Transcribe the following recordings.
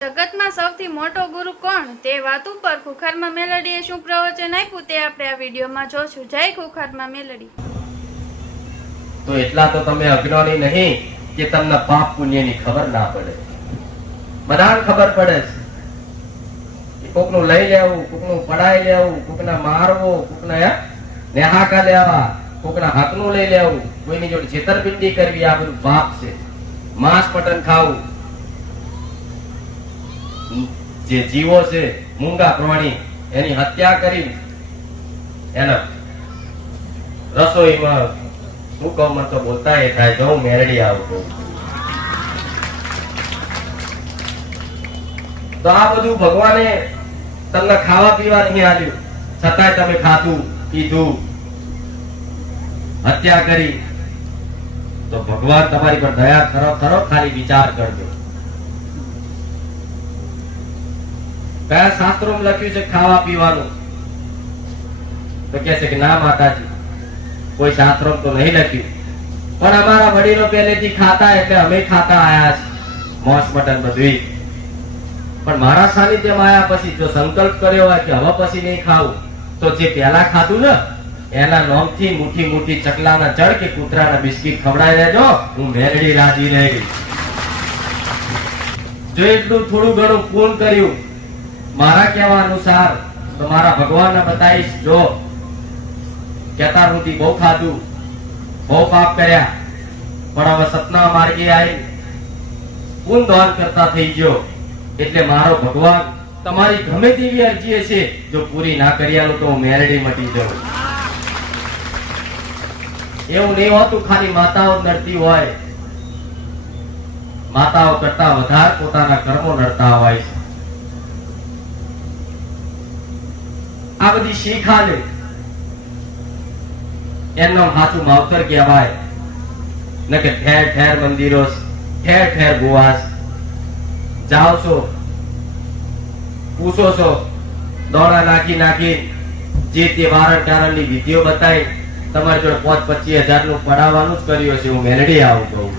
જગતમાં સૌથી મોટો ગુરુ કોણ? તે વાત ઉપર ખુખારમાં મેલડીએ શું પ્રવચન આપ્યું તે આપણે આ વિડીયોમાં જોશું. જય ખુખારમાં મેલડી. તો એટલા તો તમે અજ્ઞાની નહીં કે તમને પાપ પુણ્યની ખબર ના પડે. બધાને ખબર પડે છે. કોકનું લઈ લેવું, કોકનું પડાઈ લેવું, કોકના મારવો, કોકના નેહાકા લેવા, કોકના હાથનું લઈ લેવું. કોઈની જોડે છેતરપિંડી કરવી આ બધું પાપ છે. માંસ પટન ખાવું જે જીવો છે, મૂંગા પ્રાણી, એની હત્યા કરી એના રસોઈમાં શું કહું મને તો બોલતા એ થાય તો હું મેરડી આવું તો આ બધું ભગવાને તમને ખાવા પીવા નહીં આપ્યું. છતાંય તમે ખાધું, પીધું, હત્યા કરી. તો ભગવાન તમારી પર દયા ખરો ખરો ખાલી વિચાર કરજો. કયા શાસ્ત્રોમાં લખ્યું છે ખાવા પીવાનું. તો કે છે કે ના માતાજી, કોઈ શાસ્ત્રો તો નહીં લખ્યું. પણ અમારા વડીલો પહેલેથી ખાતા એટલે અમે ખાતા આયા મોસ મટન બધું પણ મારા સાનિધ્યમાં આવ્યા પછી જો સંકલ્પ કર્યો હોય કે હવે પછી નહીં ખાવું, તો જે પહેલા ખાધું ને, એના નોમથી મુઠી મુઠી ચકલાના ચડ કે કૂતરાના બિસ્કિટ ખવડાવી દેજો, હું મેરડી રાજી રહી. જો એટલું થોડું ઘણું પૂર્ણ કર્યું મારા કહેવા અનુસાર તો મારા ભગવાનને બતાવીશ, જો કહેતા નથી બહુ ખાધું, બહુ પાપ કર્યા, પણ હવે સતના માર્ગે આવી પૂન કરતા થઈ ગયો. એટલે મારો ભગવાન તમારી ગમે તેવી અરજી હશે, જો પૂરી ના કરી આલો તો હું મેરડી મટી જાઉં. એવું નહીં હોતું, ખાલી માતાઓ નડતી હોય. માતાઓ કરતા વધારે પોતાના કર્મો નડતા હોય છે. આ બધી શીખ એમનો હાથું માવતર કહેવાય. ન કે ઠેર ઠેર મંદિરો, ઠેર ઠેર ગુવાસ. જાઓ છો, પૂછો છો, દોડા નાખી નાખી જે તે વારણ કારણની વિધિઓ બતાવી તમારી જોડે પાંચ પચીસ હજારનું પડાવવાનું જ કર્યું છે હું મેલડી આવું કહું.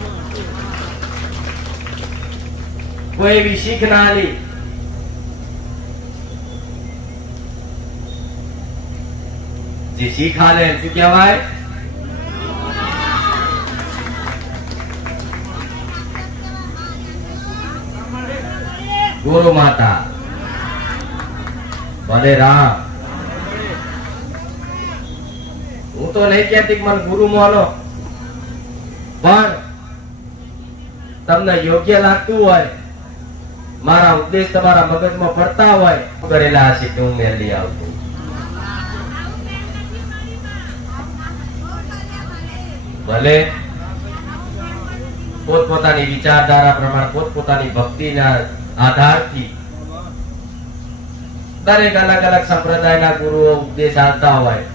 કોઈ એવી શીખ ના આલી જે આલે શું કહેવાય? ગુરુ માતા. ભલે રામ. હું તો નહીં કહેતી મને ગુરુ માનો. પણ તમને યોગ્ય લાગતું હોય, મારા ઉપદેશ તમારા મગજમાં પડતા હોય કરેલા હશે કે હું મેળવી આવતું ભલે પોતપોતાની વિચારધારા પ્રમાણે, પોતપોતાની ભક્તિના આધારથી દરેક અલગ અલગ સંપ્રદાયના ગુરુઓ ઉપદેશ આપતા હોય.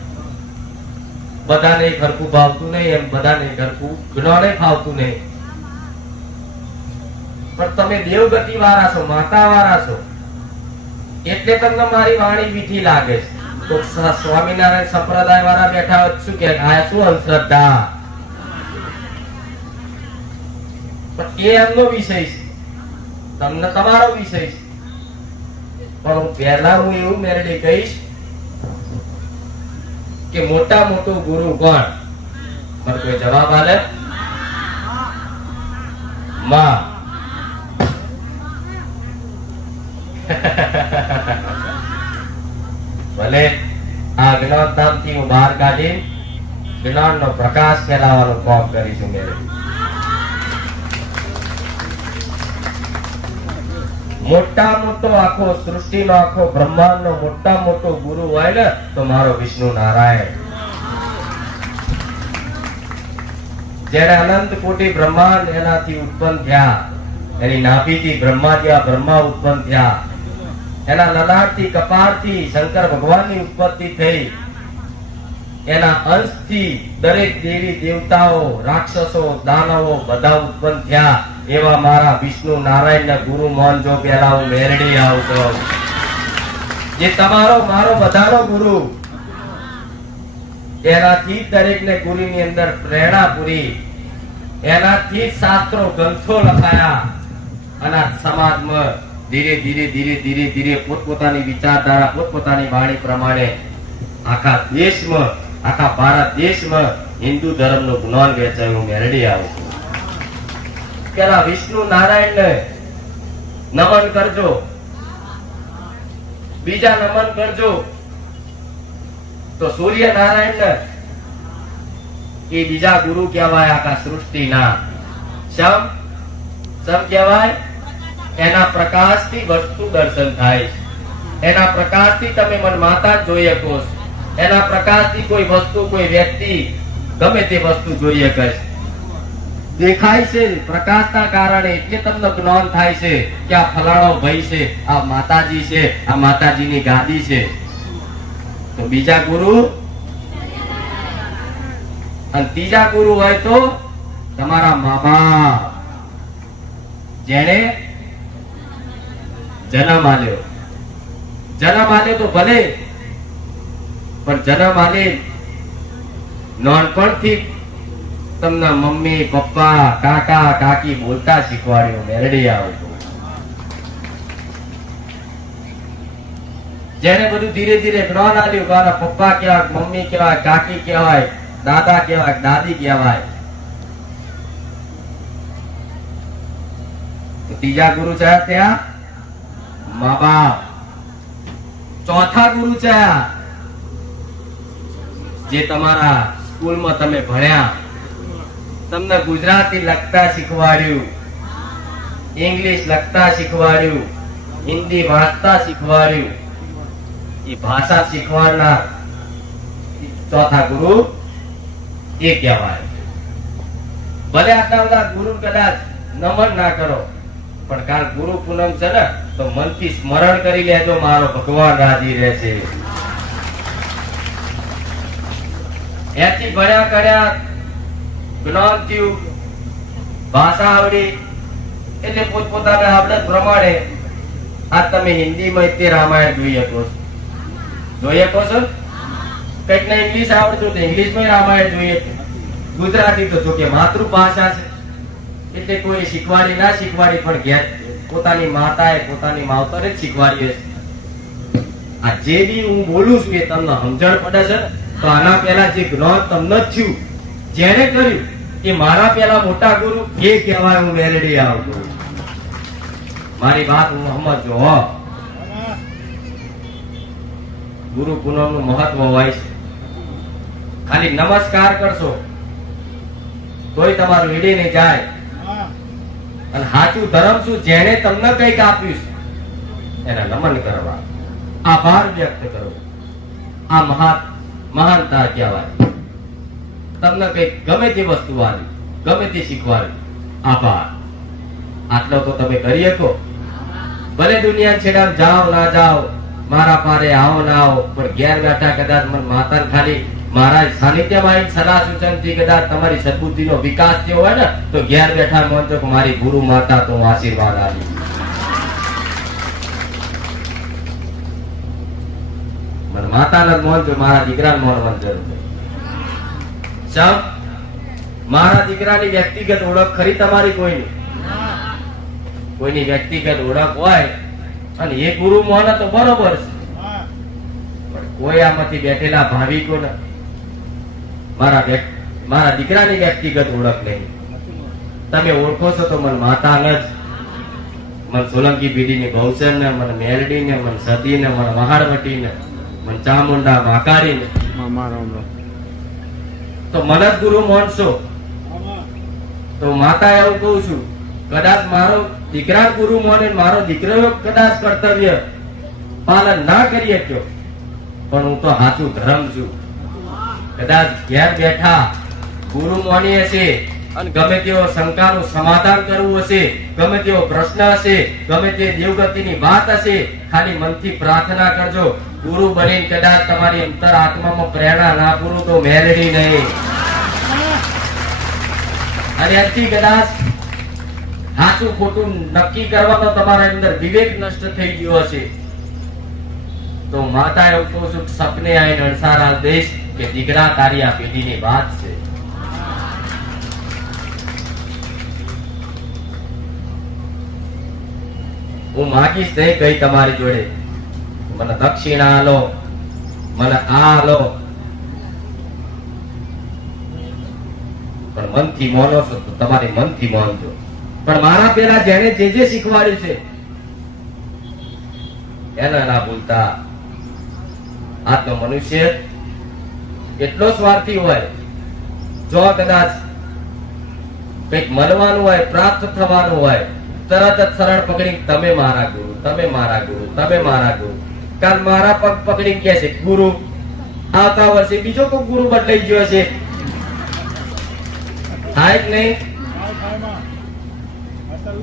બધાને ઘરકું ભાવતું નહીં, એમ બધાને ઘરકું જ્ઞાને ફાવતું નહીં. પણ તમે દેવગતિ વાળા છો માતા વાળા છો, એટલે તમને મારી વાણી મીઠી લાગે છે. તો સ્વામિનારાયણ સંપ્રદાય વાળા બેઠા શું કે આ શું અંધશ્રદ્ધા પણ એ એમનો વિષય છે. તમને તમારો વિષય છે. પણ પહેલા હું એવું મેરેડી કહીશ કે મોટા મોટો ગુરુ કોણ? મને કોઈ જવાબ આલે માં. ભલે આ જ્ઞાનધામથી હું બહાર કાઢી જ્ઞાનનો પ્રકાશ ફેલાવવાનું કામ કરીશું મેરડી. મોટા મોટો આખો સૃષ્ટિનો, આખો બ્રહ્માંડનો મોટા મોટો ગુરુ હોય ને, તો મારો વિષ્ણુ નારાયણ. જેને અનંત કોટી બ્રહ્માંડ એનાથી ઉત્પન્ન થયા, એની નાભીથી બ્રહ્મા જેવા બ્રહ્મા ઉત્પન્ન થયા. એના લલાટથી, કપાળથી, શંકર ભગવાનની ઉત્પત્તિ થઈ. એના અંશથી દરેક દેવી દેવતાઓ, રાક્ષસો, દાનવો બધા ઉત્પન્ન થયા. એવા મારા વિષ્ણુ નારાયણ ના ગુરુ મોહન જો પેલા હું મેરડી આવતો. જે તમારો મારો બધાનો ગુરુ. એનાથી દરેક ને ગુરુની અંદર પ્રેરણા પૂરી. એનાથી શાસ્ત્રો, ગ્રંથો લખાયા. અને સમાજમાં ધીરે ધીરે ધીરે ધીરે ધીરે પોતપોતાની વિચારધારા, પોતપોતાની વાણી પ્રમાણે આખા દેશમાં, આખા ભારત દેશમાં હિન્દુ ધર્મનું જ્ઞાન વેચાયું મેળવી આવું છું. પેલા વિષ્ણુ નારાયણને નમન કરજો. બીજા નમન કરજો. તો સૂર્ય નારાયણને એ બીજા ગુરુ કહેવાય આખા સૃષ્ટિના. શમ? શમ કહેવાય? એના પ્રકાશથી વસ્તુ દર્શન થાય છે. એના પ્રકાશથી તમે મન માતા જોઈ શકો એના પ્રકાશથી કોઈ વસ્તુ, કોઈ વ્યક્તિ ગમે તે વસ્તુ જોઈ શકે છે. દેખાય છે, પ્રકાશના કારણે એટલે તમને જ્ઞાન થાય છે કે આ ફલાણો ભાઈ છે, આ માતાજી છે, આ માતાજીની ગાદી છે. તો બીજા ગુરુ? અને ત્રીજા ગુરુ હોય તો તમારા મામા. જેને જન્મ આલ્યો. જન્મ આલ્યો તો ભલે, પણ જન્મ આલે નાનપણથી તમને મમ્મી, પપ્પા, કાકા, કાકી બોલતા શીખવાડ્યો મેરડી આવતું જેને બધું ધીરે ધીરે જ્ઞાન આવ્યું મારા પપ્પા કહેવાય, મમ્મી કહેવાય, કાકી કહેવાય, દાદા કહેવાય, દાદી કહેવાય. ત્રીજા ગુરુ છે ત્યાં? મા બાપ. ચોથા ગુરુ છે જે તમારા સ્કૂલમાં તમે ભણ્યા. તમને ગુજરાતી લખતા શીખવાડ્યું. ઇંગ્લિશ લખતા શીખવાડ્યું. હિન્દી વાંચતા શીખવાડ્યું. એ ભાષા શીખવાના ચોથા ગુરુ એ કહેવાય. ભલે આટલા બધા ગુરુ કદાચ નમન ના કરો, પણ કાલ ગુરુ પૂનમ છે ને, તો મનથી સ્મરણ કરી લેજો મારો ભગવાન રાજી રહેશે. એથી ભણ્યા કર્યા જ્ઞાન થયું ભાષા આવડી એટલે પોતપોતાના આવડત પ્રમાણે આ તમે હિન્દીમાં તે રામાયણ જોઈ શકો છો. જોઈ શકો છો? કંઈક ને ઇંગ્લિશ આવડતું તો ઇંગ્લિશમાં રામાયણ જોઈએ ગુજરાતી તો જોકે માતૃભાષા છે. એટલે કોઈ શીખવાડી ના શીખવાડી પણ ઘેર પોતાની માતાએ પોતાની માવતરે જ શીખવાડી હશે આ જે બી હું બોલું છું એ તમને સમજણ પડે છે. તો આના પહેલા જે જ્ઞાન તમને જ થયું જેને કર્યું એ મારા પેલા મોટા ગુરુ એ કહેવાય હું મેલેડી આવતો મારી વાત હું સમજો ગુરુ પૂનમનું મહત્વ હોય છે. ખાલી નમસ્કાર કરશો, તોય તમારું વીડી નહીં જાય. અને સાચું ધર્મ શું જેને તમને કંઈક આપ્યું છે, એને નમન કરવા. આભાર વ્યક્ત કરવો આ મહા મહાનતા કહેવાય. તમને કઈ ગમે તે વસ્તુ વાળી ગમે તે શીખવાડી. આભાર. આટલો તો તમે કરી શકો. ભલે દુનિયા છેડા જાઓ, ના જાઓ, મારા પારે આવો ના આવો, પણ ઘેર બેઠા કદાચ મને માતા ખાલી મારા સાનિધ્યમાં આવીને સલાહ સૂચનથી કદાચ તમારી સદબુદ્ધિનો વિકાસ થયો હોય ને, તો ઘેર બેઠા મન તો મારી ગુરુ માતા તો આશીર્વાદ આપી માતાના મોન મારા દીકરા મોન મન જરૂર મારા દીકરાની વ્યક્તિગત ઓળખ ખરી તમારી કોઈની? કોઈની વ્યક્તિગત ઓળખ હોય, અને એ ગુરુ મોને તો બરોબર છે. પણ કોઈ આમાંથી બેઠેલા ભાવિકોને મારા મારા દીકરાની વ્યક્તિગત ઓળખ નહીં. તમે ઓળખો છો તો મને માતા જ. મને સોલંકી પેઢીની ભવસર ને, મને મેરડી ને, મન સતી ને, મને મહાડવટી ને, મને ચામુંડા માકારી ને. તો મને ગુરુ માનશો તો માતા એવું કહું છું કદાચ મારો દીકરા ગુરુ માને મારો દીકરો કદાચ કર્તવ્ય પાલન ના કરી શક્યો પણ હું તો સાચું ધર્મ છું. કદાચ ઘેર બેઠા ગુરુ માની હશે અને ગમે તેવો શંકાનું સમાધાન કરવું હશે ગમે તેવો પ્રશ્ન હશે ગમે તે દેવગતિની વાત હશે ખાલી મનથી પ્રાર્થના કરજો. ગુરુ બનીને કદાચ તમારી અંતર આત્મામાં પ્રેરણા ના પૂરું તો મેળવી નહીં. અને એથી કદાચ સાચું ખોટું નક્કી કરવાનો તમારા અંદર વિવેક નષ્ટ થઈ ગયો હશે. તો માતા એવું કહું છું સપને આવીને અણસારા દેશ કે દીકરા તારી આ પેઢીની વાત છે. હું માગીશ નહીં કઈ તમારી જોડે. મને દક્ષિણા લો મને આ લો પણ મનથી મોનો છો તો તમારી મનથી મોનજો. પણ મારા પેલા જેને જે જે શીખવાડ્યું છે, એને ના ભૂલતા. આજનો મનુષ્ય એટલો સ્વાર્થી હોય, જો કદાચ કંઈક મળવાનું હોય, પ્રાપ્ત થવાનું હોય તરત જ શરણ પકડી, તમે મારા ગુરુ, તમે મારા ગુરુ, તમે મારા ગુરુ. કાલ મારા પગ પકડી કે છે, ગુરુ, આવતા વર્ષે બીજો કોઈ ગુરુ બદલાઈ ગયો છે? થાય કે નહીં?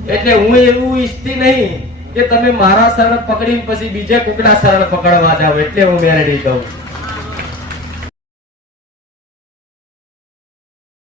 એટલે હું એવું ઈચ્છતી નહીં કે તમે મારા શરણ પકડીને પછી બીજા કુકડા શરણ પકડવા જાવ એટલે હું મેળવી દઉં.